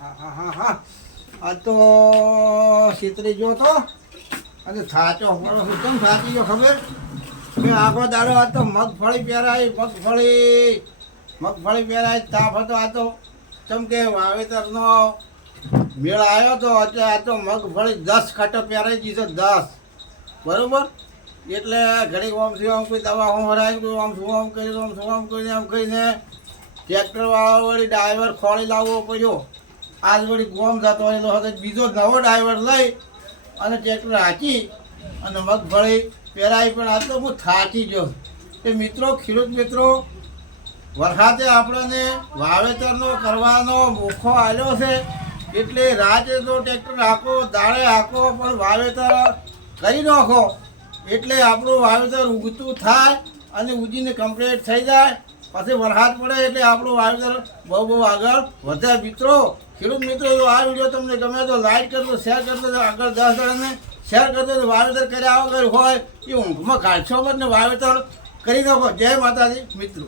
હા આ તો છેતરી ગયો તો અને સાચો કેમ સાચી ગયો ખબર મેં આખો દાડો આ તો મગફળી પહેરાય તાપ હતો. આ તો ચમ કે વાવેતરનો મેળ આવ્યો તો એટલે આ તો મગફળી 10 કટો પહેરાઈ ગઈ છે 10 બરાબર. એટલે ઘડીક આમ થી આમ કોઈ દવા હું હરાય કોઈ આમ શું આમ કરીને આમ કહીને ટ્રેક્ટરવાળા વળી ડ્રાઈવર ખોળી લાવવો પડ્યો. આજ વળી ગોમ જતો હોય તો બીજો નવો ડ્રાઈવર લઈ અને ટ્રેક્ટર હાંકી અને મગફળી પહેરાઈ. પણ આ તો હું થાકી ગયો. એ મિત્રો, ખેડૂત મિત્રો, વરસાદે આપણને વાવેતરનો કરવાનો મોકો આવ્યો છે એટલે રાતે તો ટ્રેક્ટર હાંકો, દાળે હાંકો, પણ વાવેતર કરી નાખો એટલે આપણું વાવેતર ઉગતું થાય અને ઉગીને કમ્પ્લીટ થઈ જાય. પછી વરસાદ પડે એટલે આપણું વાવેતર બહુ આગળ વધે. મિત્રો, ખેડૂત મિત્રો, જો આ વિડીયો તમને ગમે તો લાઈક કરજો, શેર કરજો, આગળ 10 જણાને શેર કરજો. વાવેતર કર્યા વગર હોય એ ઊંઘમાં કાઢશો મત ને વાવેતર કરી નાખો. જય માતાજી મિત્રો.